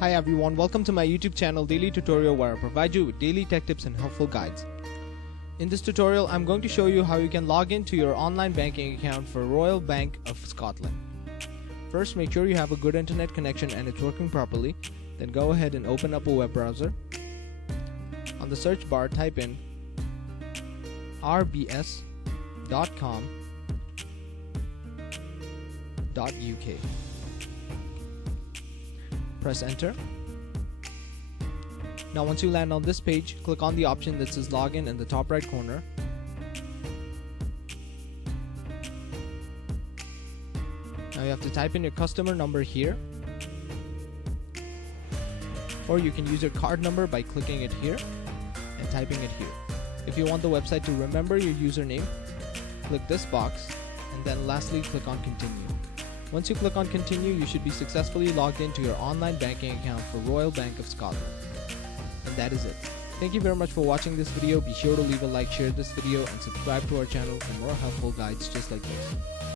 Hi everyone, welcome to my YouTube channel Daily Tutorial, where I provide you with daily tech tips and helpful guides. In this tutorial, I'm going to show you how you can log into your online banking account for Royal Bank of Scotland. First, make sure you have a good internet connection and it's working properly. Then go ahead and open up a web browser. On the search bar, type in rbs.com.uk. Press enter. Now once you land on this page, click on the option that says login in the top right corner. Now you have to type in your customer number here, or you can use your card number by clicking it here and typing it here. If you want the website to remember your username, click this box, and then lastly click on continue. Once you click on continue, you should be successfully logged into your online banking account for Royal Bank of Scotland. And that is it. Thank you very much for watching this video. Be sure to leave a like, share this video, and subscribe to our channel for more helpful guides just like this.